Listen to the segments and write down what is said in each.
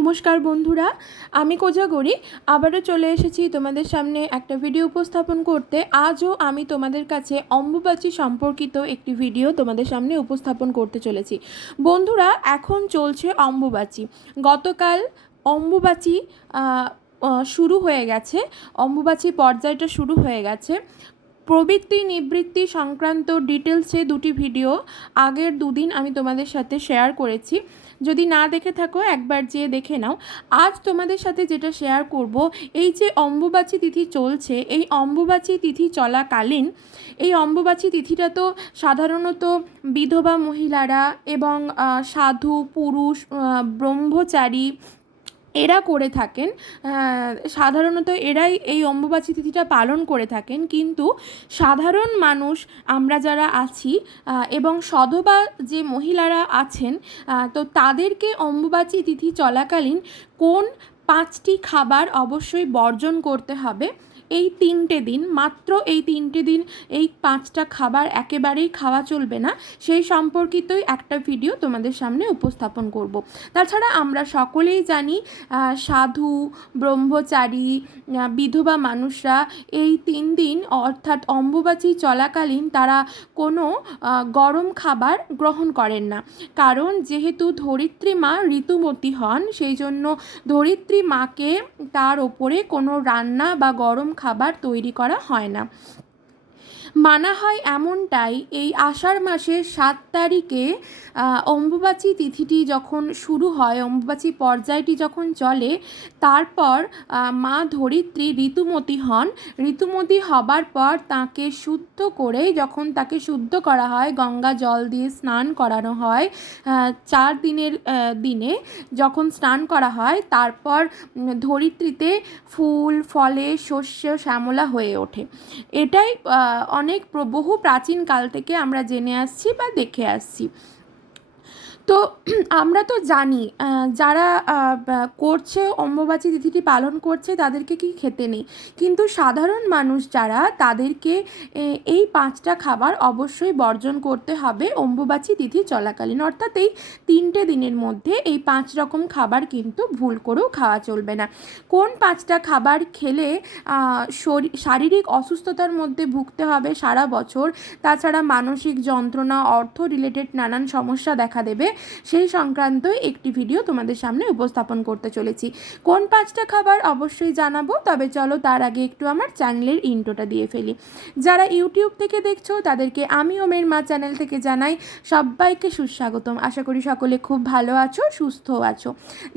নমস্কার বন্ধুরা, আমি কোজাগরি আবারও চলে এসেছি তোমাদের সামনে একটা ভিডিও উপস্থাপন করতে। আজও আমি তোমাদের কাছে অম্বুবাচী সম্পর্কিত একটি ভিডিও তোমাদের সামনে উপস্থাপন করতে চলেছি। বন্ধুরা, এখন চলছে অম্বুবাচী। গতকাল অম্বুবাচী শুরু হয়ে গেছে, অম্বুবাচী পর্যায়টা শুরু হয়ে গেছে। প্রবৃত্তি নিবৃত্তি সংক্রান্ত ডিটেলসে দুটি ভিডিও আগের দুদিন আমি তোমাদের সাথে শেয়ার করেছি। যদি না দেখে থাকো একবার যেয়ে দেখে নাও। আজ তোমাদের সাথে যেটা শেয়ার করব, এই যে অম্বুবাচী তিথি চলছে, এই অম্বুবাচী তিথি চলাকালীন এই অম্বুবাচী তিথিটা তো সাধারণত বিধবা মহিলারা এবং সাধু পুরুষ ব্রহ্মচারী এরা করে থাকেন। সাধারণত এরাই এই অম্বুবাচী তিথিটা পালন করে থাকেন। কিন্তু সাধারণ মানুষ আমরা যারা আছি এবং সধবা যে মহিলারা আছেন, তো তাদেরকে অম্বুবাচী তিথি চলাকালীন কোন 5টি খাবার অবশ্যই বর্জন করতে হবে। এই 3টে দিন, মাত্র এই 3টে দিন এই 5টা খাবার একেবারেই খাওয়া চলবে না, সেই সম্পর্কিতই একটা ভিডিও তোমাদের সামনে উপস্থাপন করব। তাছাড়া আমরা সকলেই জানি সাধু ব্রহ্মচারী বিধবা মানুষরা এই 3 দিন অর্থাৎ অম্বুবাচী চলাকালীন তারা কোনো গরম খাবার গ্রহণ করেন না। কারণ যেহেতু ধরিত্রী মা ঋতুমতী হন, সেই জন্য ধরিত্রী মাকে তার ওপরে কোনো রান্না বা গরম খাবার তৈরি করা হয় না। মানা হয় এমনটাই, এই আষাঢ় মাসের 7 তারিখে অম্বুবাচী তিথিটি যখন শুরু হয়, অম্বুবাচী পর্যায়টি যখন চলে, তারপর মা ধরিত্রী ঋতুমতী হন। ঋতুমতী হবার পর তাকে শুদ্ধ করে, যখন তাকে শুদ্ধ করা হয়, গঙ্গা জল দিয়ে স্নান করানো হয়, 4 দিনের দিনে যখন স্নান করা হয়, তারপর ধরিত্রীতে ফুল ফলে শস্য শ্যামলা হয়ে ওঠে। এটাই অনেক বহু প্রাচীন কাল থেকে আমরা জেনে আসছি বা দেখে আসছি। তো আমরা তো জানি যারা করছে অম্বুবাচী তিথিটি পালন করছে তাদেরকে কি খেতে নেই, কিন্তু সাধারণ মানুষ যারা, তাদেরকে এই 5টা খাবার অবশ্যই বর্জন করতে হবে অম্বুবাচী তিথি চলাকালীন। অর্থাৎ এই 3টে দিনের মধ্যে এই 5 রকম খাবার কিন্তু ভুল করেও খাওয়া চলবে না। কোন 5টা খাবার খেলে শারীরিক অসুস্থতার মধ্যে ভুগতে হবে সারা বছর, তাছাড়া মানসিক যন্ত্রণা, অর্থ রিলেটেড নানান সমস্যা দেখা দেবে, সেই সংক্রান্ত একটি ভিডিও তোমাদের সামনে উপস্থাপন করতে চলেছি। কোন 5টা খাবার অবশ্যই জানাবো, তবে চলো তার আগে একটু আমার চ্যানেলের ইন্ট্রোটা দিয়ে ফেলি। যারা ইউটিউব থেকে দেখছো তাদেরকে আমি ওমের মা চ্যানেল থেকে জানাই সবাইকে সুস্বাগতম। আশা করি সকলে খুব ভালো আছো, সুস্থ আছো।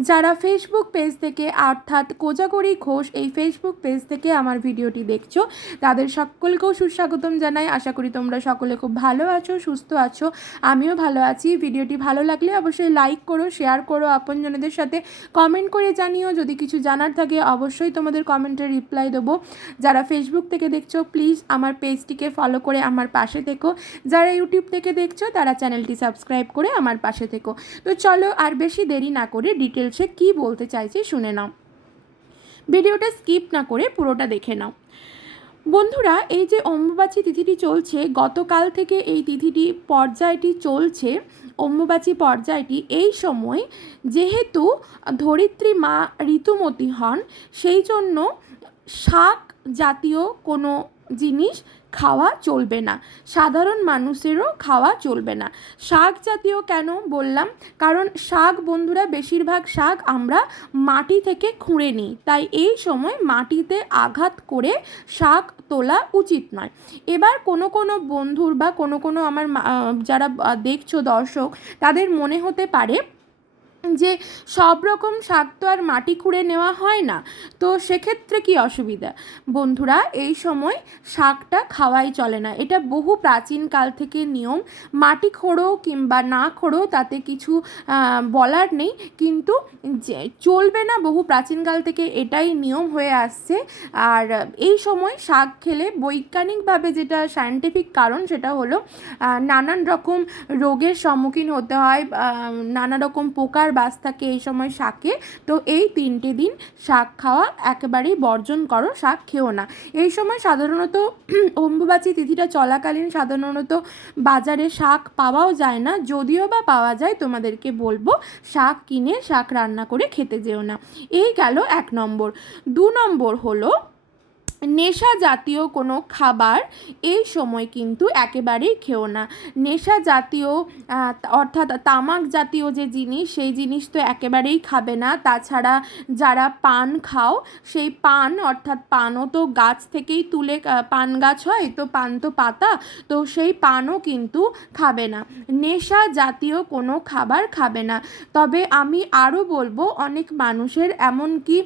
যারা ফেসবুক পেজ থেকে অর্থাৎ কোজাগরি ঘোষ এই ফেসবুক পেজ থেকে আমার ভিডিওটি দেখছো, তাদের সকলকেও সুস্বাগতম জানাই। আশা করি তোমরা সকলে খুব ভালো আছো, সুস্থ আছো, আমিও ভালো আছি। ভিডিওটি ভালো লাগলে অবশ্যই লাইক করো, শেয়ার করো আপনজনদের সাথে, কমেন্ট করে জানিও। যদি কিছু জানার থাকে অবশ্যই তোমাদের কমেন্টে রিপ্লাই দেবো। যারা ফেসবুক থেকে দেখছো প্লিজ আমার পেজটিকে ফলো করে আমার পাশে থেকো। যারা ইউটিউব থেকে দেখছো তারা চ্যানেলটি সাবস্ক্রাইব করে আমার পাশে থেকো। তো চলো আর বেশি দেরি না করে ডিটেলসে কি বলতে চাইছি শুনে নাও। ভিডিওটা স্কিপ না করে পুরোটা দেখে নাও। বন্ধুরা, এই যে অম্বুবাচী তিথিটি চলছে, গতকাল থেকে এই তিথিটি পর্যায়টি চলছে, অম্বুবাচী পর্যায়টি, এই সময় যেহেতু ধরিত্রী মা ঋতুমতী হন, সেই জন্য শাক জাতীয় কোনো জিনিস খাওয়া চলবে না, সাধারণ মানুষেরও খাওয়া চলবে না। শাক জাতীয় কেন বললাম, কারণ শাক বন্ধুরা, বেশিরভাগ শাক আমরা মাটি থেকে খুঁড়ে নিই, তাই এই সময় মাটিতে আঘাত করে শাক তোলা উচিত নয়। এবার কোনো কোনো বন্ধুর বা কোনো আমার যারা দেখছো দর্শক, তাদের মনে হতে পারে যে সব রকম শাক তো আর মাটি খুঁড়ে নেওয়া হয় না, তো সেক্ষেত্রে কি অসুবিধা। বন্ধুরা, এই সময় শাকটা খাওয়াই চলে না, এটা বহু প্রাচীন কাল থেকে নিয়ম। মাটি খোঁড়ো কিংবা না খোঁড়ো তাতে কিছু বলার নেই, কিন্তু চলবে না, বহু প্রাচীনকাল থেকে এটাই নিয়ম হয়ে আসছে। আর এই সময় শাক খেলে বৈজ্ঞানিকভাবে যেটা সায়েন্টিফিক কারণ, সেটা হলো নানান রকম রোগের সম্মুখীন হতে হয়, নানা রকম পোকার বাস থাকে এই সময় শাকে, তো এই 3টে দিন শাক খাওয়া একেবারেই বর্জন করো, শাক খেও না। এই সময় সাধারণত অম্বুবাচী তিথিটা চলাকালীন সাধারণত বাজারে শাক পাওয়াও যায় না, যদিও বা পাওয়া যায় তোমাদেরকে বলবো শাক কিনে শাক রান্না করে খেতে যেও না। এই গেল 1 নম্বর। 2 নম্বর হলো নেশা জাতীয় কোনো খাবার এই সময় কিন্তু একেবারেই খেও না। নেশা জাতীয় অর্থাৎ তামাক জাতীয় যে জিনিস, সেই জিনিস তো একেবারেই খাবে না। তাছাড়া যারা পান খাও, সেই পান অর্থাৎ পানও তো গাছ থেকেই তুলে, পান গাছ হয় তো, পান তো পাতা, তো সেই পানও কিন্তু খাবে না। নেশা জাতীয় কোনো খাবার খাবে না। তবে আমি আরও বলবো, অনেক মানুষের, এমনকি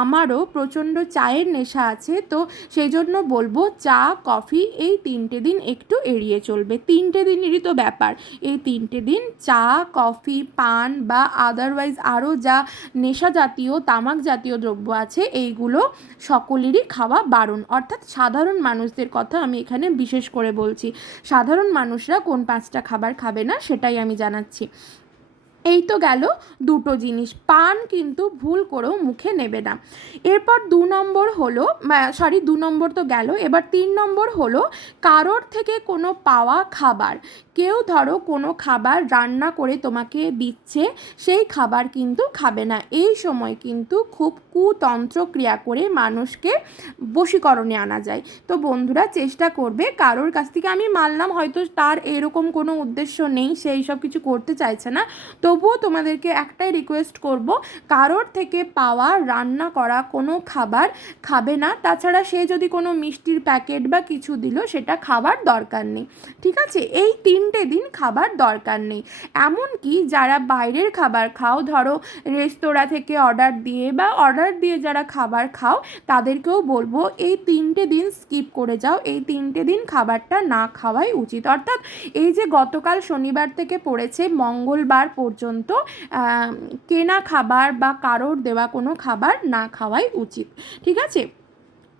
আমারও প্রচণ্ড চায়ের নেশা আছে, তো সেই জন্য বলবো চা কফি এই 3টে দিন একটু এড়িয়ে চলবে। 3টে দিনেরই তো ব্যাপার, এই 3টে দিন চা কফি পান বা আদারওয়াইজ আরও যা নেশা জাতীয় তামাক জাতীয় দ্রব্য আছে এইগুলো সকলেরই খাওয়া বারণ। অর্থাৎ সাধারণ মানুষদের কথা আমি এখানে বিশেষ করে বলছি, সাধারণ মানুষরা কোন 5টা খাবার খাবে না সেটাই আমি জানাচ্ছি। এই তো গেল 2টো জিনিস। পান কিন্তু ভুল করেও মুখে নেবে না। এরপর 2 নম্বর হলো, 2 নম্বর তো গেল, এবার 3 নম্বর হলো কারোর থেকে কোনো পাওয়া খাবার। কেউ ধরো কোনো খাবার রান্না করে তোমাকে দিচ্ছে, সেই খাবার কিন্তু খাবে না। এই সময় কিন্তু খুব কুতন্ত্র ক্রিয়া করে মানুষকে বশীকরণে আনা যায়। তো বন্ধুরা চেষ্টা করবে, কারোর কাছ থেকে আমি মানলাম হয়তো তার এরকম কোনো উদ্দেশ্য নেই, সেই সব কিছু করতে চাইছে না, তবুও তোমাদেরকে একটাই রিকোয়েস্ট করব, কারোর থেকে পাওয়া রান্না করা কোনো খাবার খাবে না। তাছাড়া সে যদি কোনো মিষ্টির প্যাকেট বা কিছু দিল, সেটা খাবার দরকার নেই। ঠিক আছে, এই 3টে দিন খাবার দরকার নেই। এমনকি যারা বাইরের খাবার খাও, ধরো রেস্তোরাঁ থেকে অর্ডার দিয়ে বা অর্ডার দিয়ে যারা খাবার খাও, তাদেরকেও বলবো এই 3টে দিন স্কিপ করে যাও, এই 3টে দিন খাবারটা না খাওয়াই উচিত। অর্থাৎ এই যে গতকাল শনিবার থেকে পড়েছে মঙ্গলবার পর্যন্ত কেনা খাবার বা কারোর দেওয়া কোনো খাবার না খাওয়াই উচিত। ঠিক আছে,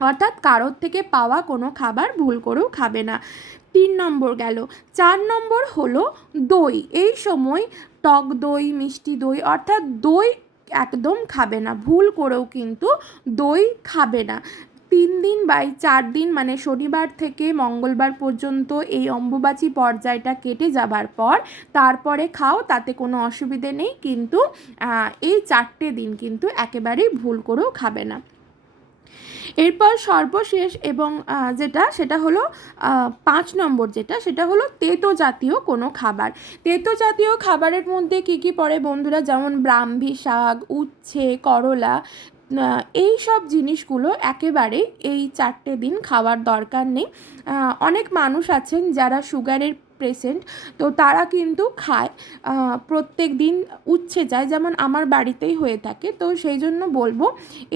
অর্থাৎ কারোর থেকে পাওয়া কোনো খাবার ভুল করেও খাবে না। 3 নম্বর গেল। 4 নম্বর হলো দই। এই সময় টক দই মিষ্টি দই অর্থাৎ দই একদম খাবে না, ভুল করেও কিন্তু দই খাবে না। 3 দিন বাই 4 দিন মানে শনিবার থেকে মঙ্গলবার পর্যন্ত এই অম্বুবাচী পর্যায়টা কেটে যাবার পর তারপরে খাও, তাতে কোনো অসুবিধে নেই, কিন্তু এই 4টে দিন কিন্তু একেবারেই ভুল করেও খাবে না। এরপর সর্বশেষ এবং সেটা হলো 5 নম্বর, সেটা হলো তেতো জাতীয় কোনো খাবার। তেতো জাতীয় খাবারের মধ্যে কী কী পড়ে বন্ধুরা, যেমন ব্রাহ্মী শাক, উচ্ছে, করলা, এই সব জিনিসগুলো একেবারে এই 4টে দিন খাওয়ার দরকার নেই। অনেক মানুষ আছেন যারা সুগারের পেশেন্ট, তো তারা কিন্তু খায়, প্রত্যেক দিন উচ্ছে যায়, যেমন আমার বাড়িতেই হয়ে থাকে। তো সেই জন্য বলবো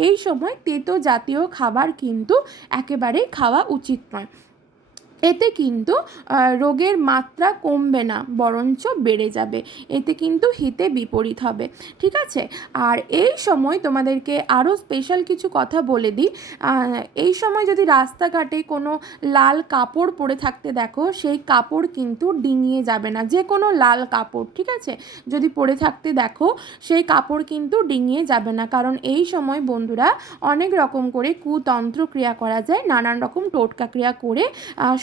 এই সময় তেতো জাতীয় খাবার কিন্তু একেবারেই খাওয়া উচিত নয়। এতে কিন্তু রোগের মাত্রা কমবে না, বরঞ্চ বেড়ে যাবে, এতে কিন্তু হিতে বিপরীত হবে। ঠিক আছে, আর এই সময় তোমাদেরকে আরও স্পেশাল কিছু কথা বলে দিই। এই সময় যদি রাস্তাঘাটে কোনো লাল কাপড় পরে থাকতে দেখো, সেই কাপড় কিন্তু ডিঙিয়ে যাবে না, যে কোনো লাল কাপড়, ঠিক আছে, যদি পরে থাকতে দেখো সেই কাপড় কিন্তু ডিঙিয়ে যাবে না। কারণ এই সময় বন্ধুরা অনেক রকম করে কুতন্ত্র ক্রিয়া করা যায়, নানান রকম টোটকা ক্রিয়া করে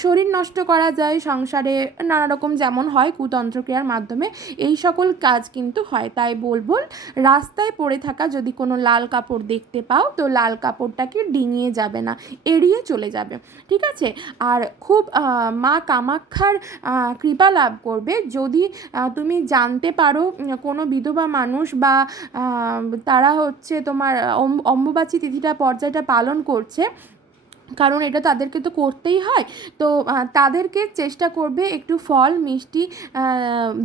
শরীর নষ্ট করা যায়, সংসারে নানা রকম যেমন হয় কুতন্ত্র ক্রিয়ার মাধ্যমে এই সকল কাজ কিন্তু হয়। তাই বলবো রাস্তায় পড়ে থাকা যদি কোনো লাল কাপড় দেখতে পাও, তো লাল কাপড়টাকে ডিঙিয়ে যাবে না, এড়িয়ে চলে যাবে। ঠিক আছে, আর খুব মা কামাখ্যার কৃপা লাভ করবে যদি তুমি জানতে পারো কোনো বিধবা মানুষ বা তারা হচ্ছে তোমার অম্বুবাচী তিথিটা পর্যায়টা পালন করছে, কারণ এটা তাদেরকে তো করতেই হয়, তো তাদেরকে চেষ্টা করবে একটু ফল মিষ্টি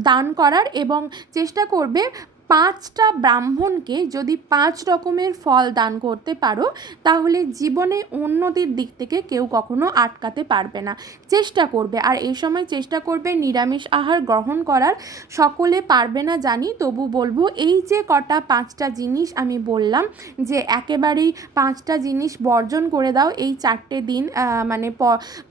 দান করার, এবং চেষ্টা করবে 5টা ব্রাহ্মণকে যদি 5 রকমের ফল দান করতে পারো, তাহলে জীবনে উন্নতির দিক থেকে কেউ কখনো আটকাতে পারবে না। চেষ্টা করবে, আর এই সময় চেষ্টা করবে নিরামিষ আহার গ্রহণ করার। সকলে পারবে না জানি, তবু বলবো এই যে কটা 5টা জিনিস আমি বললাম, যে একেবারেই 5টা জিনিস বর্জন করে দাও এই 4টে দিন, মানে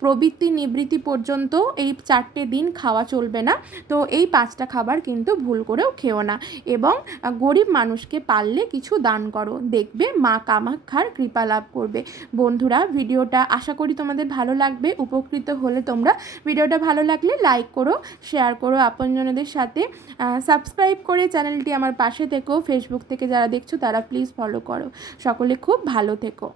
প্রবৃত্তি নিবৃত্তি পর্যন্ত এই 4টে দিন খাওয়া চলবে না। তো এই 5টা খাবার কিন্তু ভুল করেও খেও না, এবং এবং গরিব মানুষকে পারলে কিছু দান করো, দেখবে মা কামাখ্যার কৃপা লাভ করবে। বন্ধুরা, ভিডিওটা আশা করি তোমাদের ভালো লাগবে। উপকৃত হলে তোমরা ভিডিওটা ভালো লাগলে লাইক করো, শেয়ার করো আপনজনদের সাথে, সাবস্ক্রাইব করে চ্যানেলটি আমার পাশে থেকো। ফেসবুক থেকে যারা দেখছো তারা প্লিজ ফলো করো। সকলে খুব ভালো থেকো।